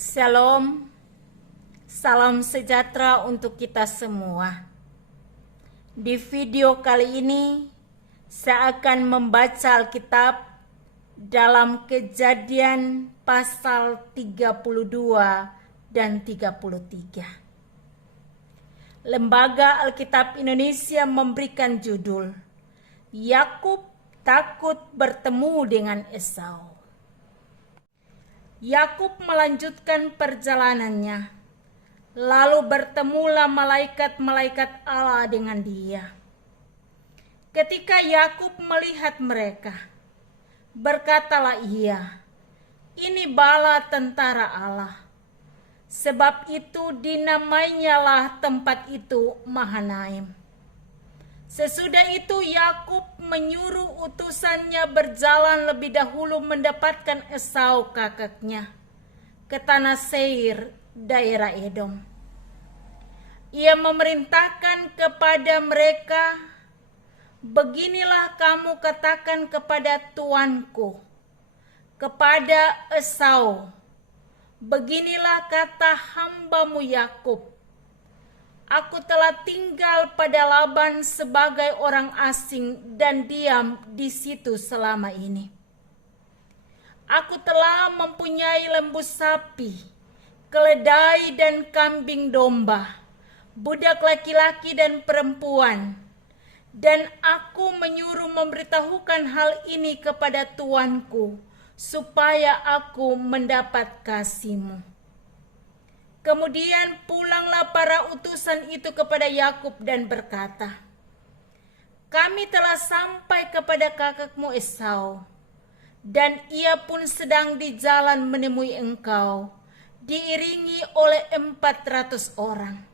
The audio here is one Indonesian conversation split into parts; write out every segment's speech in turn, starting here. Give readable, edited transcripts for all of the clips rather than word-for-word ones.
Shalom, salam sejahtera untuk kita semua. Di video kali ini, saya akan membaca Alkitab dalam Kejadian pasal 32 dan 33. Lembaga Alkitab Indonesia memberikan judul, Yakub takut bertemu dengan Esau. Yakub melanjutkan perjalanannya, lalu bertemulah malaikat-malaikat Allah dengan dia. Ketika Yakub melihat mereka, berkatalah ia, "Ini bala tentara Allah." Sebab itu dinamainyalah tempat itu Mahanaim. Sesudah itu Yakub menyuruh utusannya berjalan lebih dahulu mendapatkan Esau kakaknya ke tanah Seir, daerah Edom. Ia memerintahkan kepada mereka, "Beginilah kamu katakan kepada tuanku, kepada Esau, beginilah kata hambamu Yakub. Aku telah tinggal pada Laban sebagai orang asing dan diam di situ selama ini. Aku telah mempunyai lembu sapi, keledai dan kambing domba, budak laki-laki dan perempuan. Dan aku menyuruh memberitahukan hal ini kepada tuanku, supaya aku mendapat kasihmu." Kemudian pulanglah para utusan itu kepada Yakub dan berkata, "Kami telah sampai kepada kakakmu Esau, dan ia pun sedang di jalan menemui engkau, diiringi oleh 400 orang.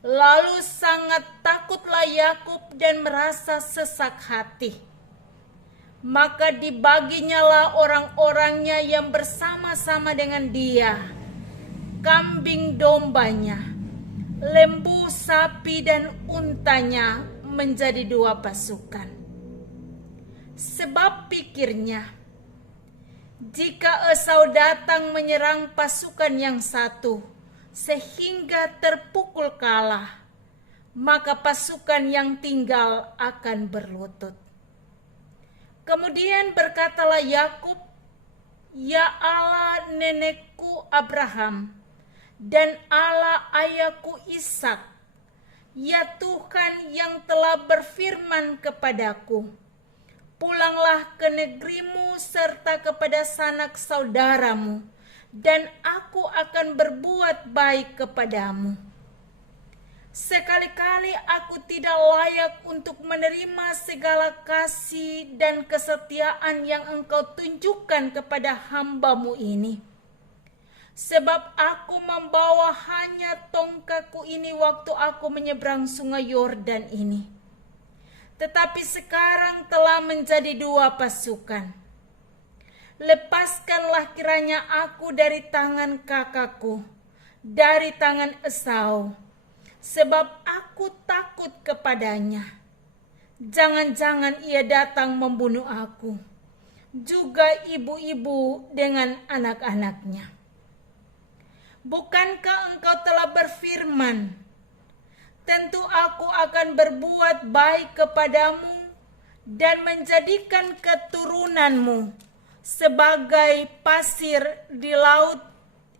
Lalu sangat takutlah Yakub dan merasa sesak hati. Maka dibaginyalah orang-orangnya yang bersama-sama dengan dia, kambing dombanya, lembu sapi dan untanya menjadi 2 pasukan. Sebab pikirnya, jika Esau datang menyerang pasukan yang satu sehingga terpukul kalah, maka pasukan yang tinggal akan berlutut. Kemudian berkatalah Yakub, "Ya Allah nenekku Abraham, dan Allah ayahku Ishak, ya Tuhan yang telah berfirman kepadaku, pulanglah ke negerimu serta kepada sanak saudaramu, dan aku akan berbuat baik kepadamu. Sekali-kali aku tidak layak untuk menerima segala kasih dan kesetiaan yang engkau tunjukkan kepada hambamu ini. Sebab aku membawa hanya tongkatku ini waktu aku menyeberang sungai Yordan ini. Tetapi sekarang telah menjadi 2 pasukan. Lepaskanlah kiranya aku dari tangan kakakku, dari tangan Esau, sebab aku takut kepadanya. Jangan-jangan ia datang membunuh aku, juga ibu-ibu dengan anak-anaknya. Bukankah engkau telah berfirman, tentu aku akan berbuat baik kepadamu dan menjadikan keturunanmu sebagai pasir di laut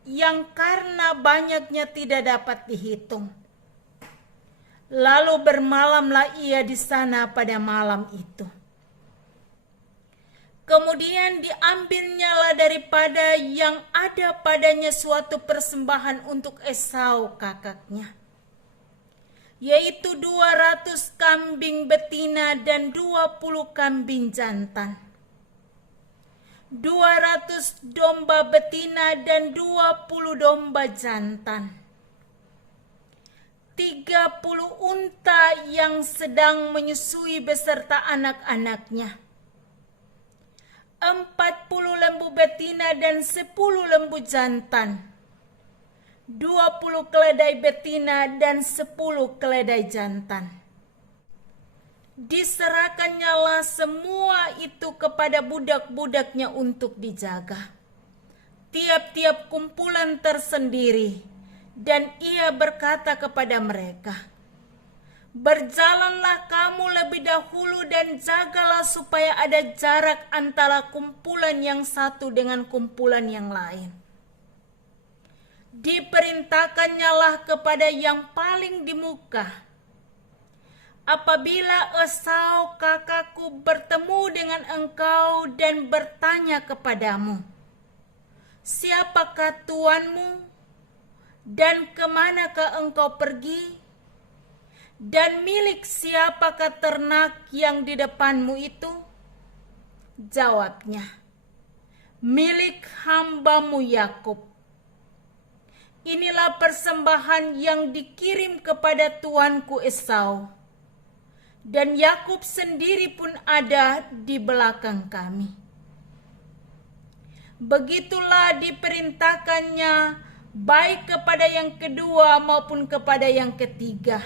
yang karena banyaknya tidak dapat dihitung." Lalu bermalamlah ia di sana pada malam itu. Kemudian diambilnyalah daripada yang ada padanya suatu persembahan untuk Esau kakaknya, yaitu 200 kambing betina dan 20 kambing jantan, 200 domba betina dan 20 domba jantan, 30 unta yang sedang menyusui beserta anak-anaknya, 40 lembu betina dan 10 lembu jantan, 20 keledai betina dan 10 keledai jantan. Diserahkannyalah semua itu kepada budak-budaknya untuk dijaga. tiap-tiap kumpulan tersendiri, dan ia berkata kepada mereka, "Berjalanlah kamu lebih dahulu dan jagalah supaya ada jarak antara kumpulan yang satu dengan kumpulan yang lain." Diperintahkannya lah kepada yang paling di muka, "Apabila Esau kakakku bertemu dengan engkau dan bertanya kepadamu, 'Siapakah tuanmu dan kemanakah engkau pergi? Dan milik siapakah ternak yang di depanmu itu?' Jawabnya, 'Milik hambamu Yakub.' Inilah persembahan yang dikirim kepada tuanku Esau, dan Yakub sendiri pun ada di belakang kami." Begitulah diperintahkannya baik kepada yang kedua maupun kepada yang ketiga,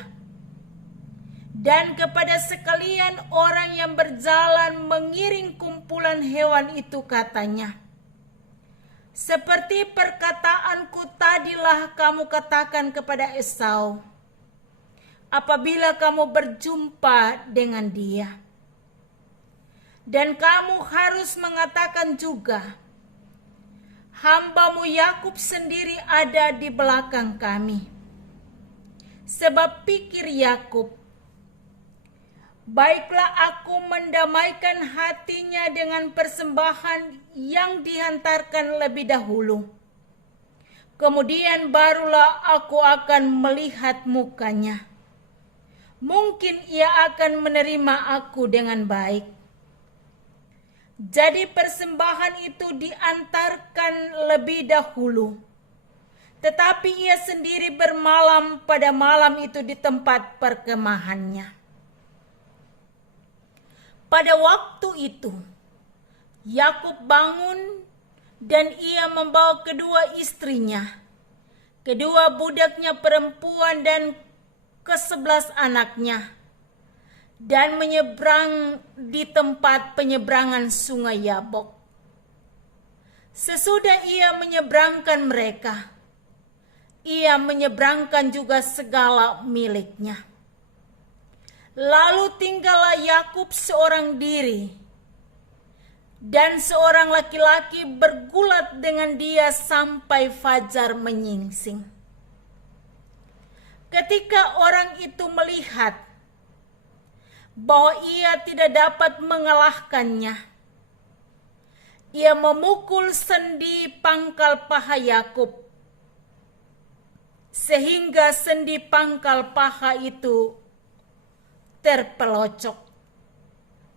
dan kepada sekalian orang yang berjalan mengiring kumpulan hewan itu katanya, "Seperti perkataanku tadilah kamu katakan kepada Esau apabila kamu berjumpa dengan dia. Dan kamu harus mengatakan juga, 'Hambamu Yakub sendiri ada di belakang kami.' Sebab pikir Yakub, 'Baiklah aku mendamaikan hatinya dengan persembahan yang dihantarkan lebih dahulu. Kemudian barulah aku akan melihat mukanya. Mungkin ia akan menerima aku dengan baik.' Jadi persembahan itu diantarkan lebih dahulu. Tetapi ia sendiri bermalam pada malam itu di tempat perkemahannya. Pada waktu itu, Yakub bangun dan ia membawa kedua istrinya, kedua budaknya perempuan dan ke-11 anaknya, dan menyeberang di tempat penyeberangan sungai Yabok. Sesudah ia menyeberangkan mereka, ia menyeberangkan juga segala miliknya. Lalu tinggallah Yakub seorang diri, dan seorang laki-laki bergulat dengan dia sampai fajar menyingsing. Ketika orang itu melihat bahwa ia tidak dapat mengalahkannya, ia memukul sendi pangkal paha Yakub, sehingga sendi pangkal paha itu terpelocok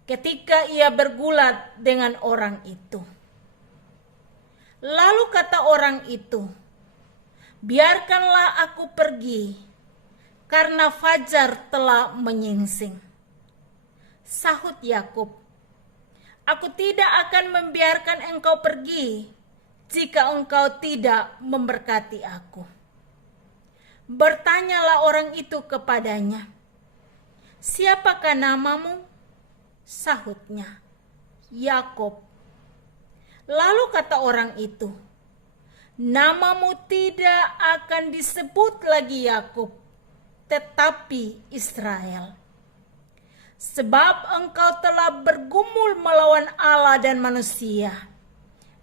ketika ia bergulat dengan orang itu. Lalu kata orang itu, "Biarkanlah aku pergi, karena fajar telah menyingsing." Sahut Yakub, "Aku tidak akan membiarkan engkau pergi jika engkau tidak memberkati aku." Bertanyalah orang itu kepadanya, "Siapakah namamu?" Sahutnya, "Yakub." Lalu kata orang itu, "Namamu tidak akan disebut lagi Yakub, tetapi Israel. Sebab engkau telah bergumul melawan Allah dan manusia,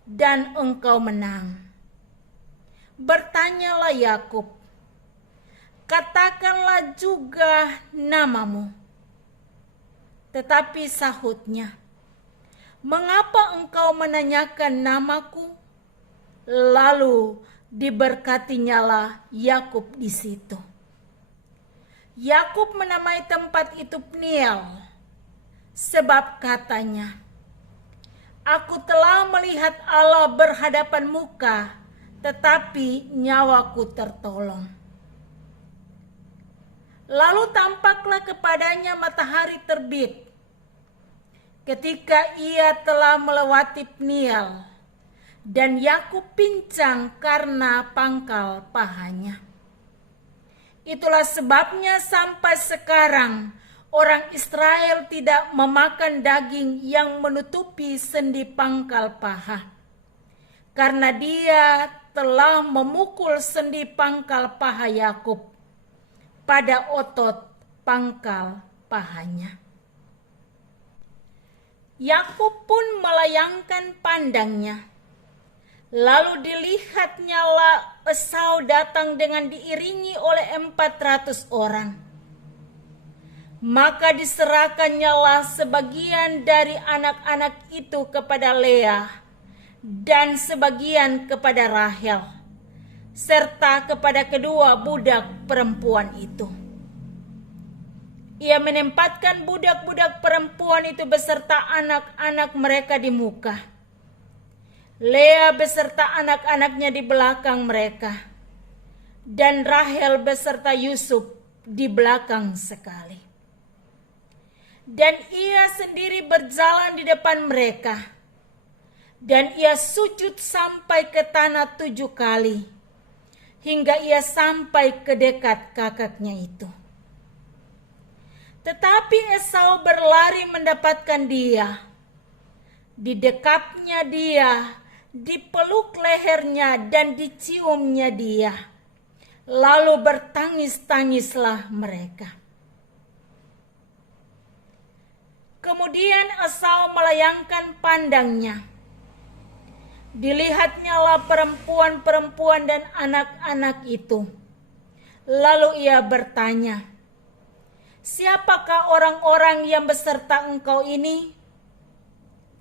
dan engkau menang." Bertanyalah Yakub, "Katakanlah juga namamu." Tetapi sahutnya, "Mengapa engkau menanyakan namaku?" Lalu diberkatinyalah Yakub di situ. Yakub menamai tempat itu Peniel, sebab katanya, "Aku telah melihat Allah berhadapan muka, tetapi nyawaku tertolong." Lalu tampaklah kepadanya matahari terbit ketika ia telah melewati Peniel, dan Yakub pincang karena pangkal pahanya. Itulah sebabnya sampai sekarang orang Israel tidak memakan daging yang menutupi sendi pangkal paha, karena dia telah memukul sendi pangkal paha Yakub pada otot pangkal pahanya. Yakub pun melayangkan pandangnya. Lalu dilihatnyalah Esau datang dengan diiringi oleh 400 orang. Maka diserahkannyalah sebagian dari anak-anak itu kepada Lea dan sebagian kepada Rahel, serta kepada kedua budak perempuan itu. Ia menempatkan budak-budak perempuan itu beserta anak-anak mereka di muka. Lea beserta anak-anaknya di belakang mereka. Dan Rahel beserta Yusuf di belakang sekali. Dan ia sendiri berjalan di depan mereka. Dan ia sujud sampai ke tanah 7 kali. Hingga ia sampai ke dekat kakaknya itu. Tetapi Esau berlari mendapatkan dia. Didekapnya dia, dipeluk lehernya dan diciumnya dia. Lalu bertangis-tangislah mereka. Kemudian Esau melayangkan pandangnya. Dilihatnyalah perempuan-perempuan dan anak-anak itu. Lalu ia bertanya, "Siapakah orang-orang yang beserta engkau ini?"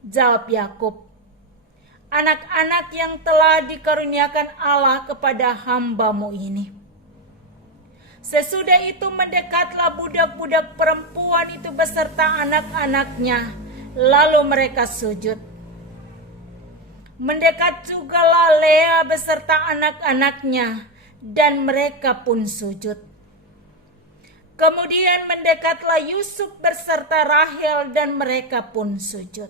Jawab Yakub, "Anak-anak yang telah dikaruniakan Allah kepada hamba-Mu ini." Sesudah itu mendekatlah budak-budak perempuan itu beserta anak-anaknya, lalu mereka sujud. Mendekat jugalah Lea beserta anak-anaknya, dan mereka pun sujud. Kemudian mendekatlah Yusuf beserta Rahel dan mereka pun sujud.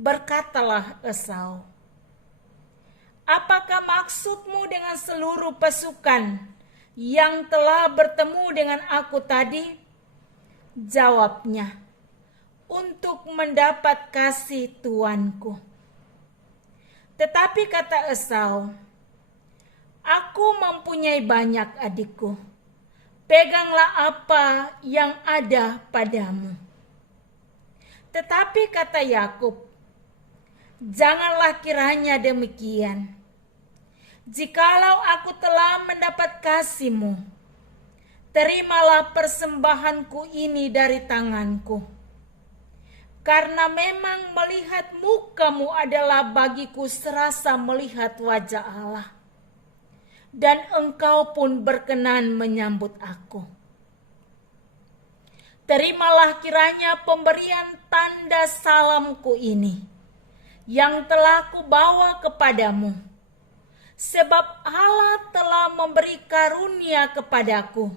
Berkatalah Esau, "Apakah maksudmu dengan seluruh pasukan yang telah bertemu dengan aku tadi?" Jawabnya, "Untuk mendapat kasih tuanku." Tetapi kata Esau, "Aku mempunyai banyak adikku. Peganglah apa yang ada padamu." Tetapi kata Yakub, "Janganlah kiranya demikian. Jikalau aku telah mendapat kasih-Mu, terimalah persembahanku ini dari tanganku. Karena memang melihat muka-Mu adalah bagiku serasa melihat wajah Allah. Dan Engkau pun berkenan menyambut aku. Terimalah kiranya pemberian tanda salamku ini, yang telah kubawa kepadamu. Sebab Allah telah memberi karunia kepadaku,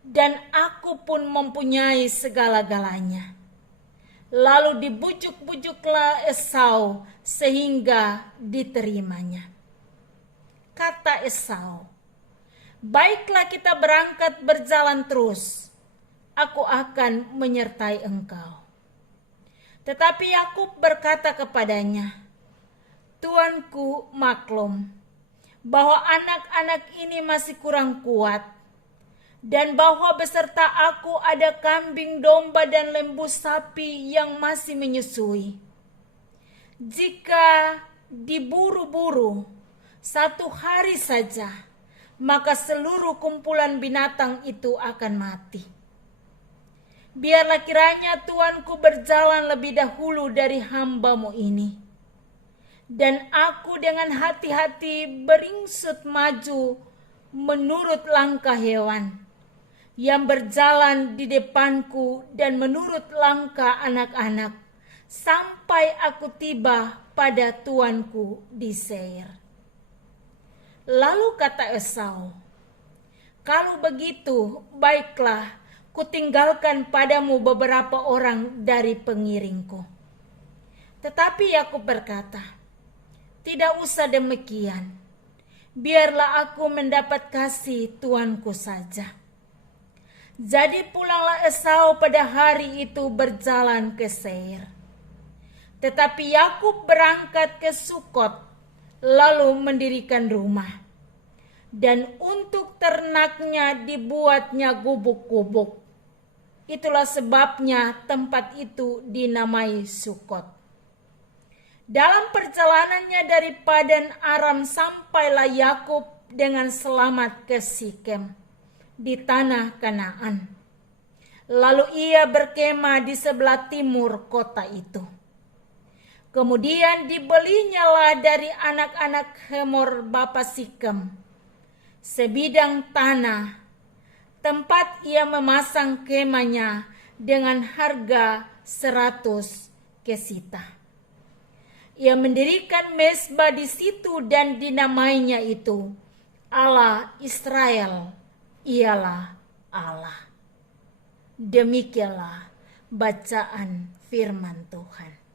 dan aku pun mempunyai segala-galanya." Lalu dibujuk-bujuklah Esau sehingga diterimanya. Kata Esau, "Baiklah, kita berangkat berjalan terus. Aku akan menyertai engkau." Tetapi Yakub berkata kepadanya, "Tuanku maklum bahwa anak-anak ini masih kurang kuat, dan bahwa beserta aku ada kambing domba dan lembu sapi yang masih menyusui. Jika diburu-buru 1 hari saja, maka seluruh kumpulan binatang itu akan mati. Biarlah kiranya tuanku berjalan lebih dahulu dari hamba-Mu ini, dan aku dengan hati-hati beringsut maju menurut langkah hewan yang berjalan di depanku dan menurut langkah anak-anak, sampai aku tiba pada tuanku di Seir." Lalu kata Esau, "Kalau begitu, baiklah, kutinggalkan padamu beberapa orang dari pengiringku." Tetapi Yakub berkata, "Tidak usah demikian. Biarlah aku mendapat kasih tuanku saja." Jadi pulanglah Esau pada hari itu berjalan ke Seir. Tetapi Yakub berangkat ke Sukot, lalu mendirikan rumah. Dan untuk ternaknya dibuatnya gubuk-gubuk. Itulah sebabnya tempat itu dinamai Sukot. Dalam perjalanannya dari Padan Aram sampailah Yakub dengan selamat ke Sikem di tanah Kanaan. Lalu ia berkemah di sebelah timur kota itu. Kemudian dibelinyalah dari anak-anak Hemor bapa Sikem sebidang tanah, tempat ia memasang kemahnya dengan harga 100 kesita. Ia mendirikan mezbah di situ dan dinamainya itu Allah Israel ialah Allah. Demikianlah bacaan firman Tuhan.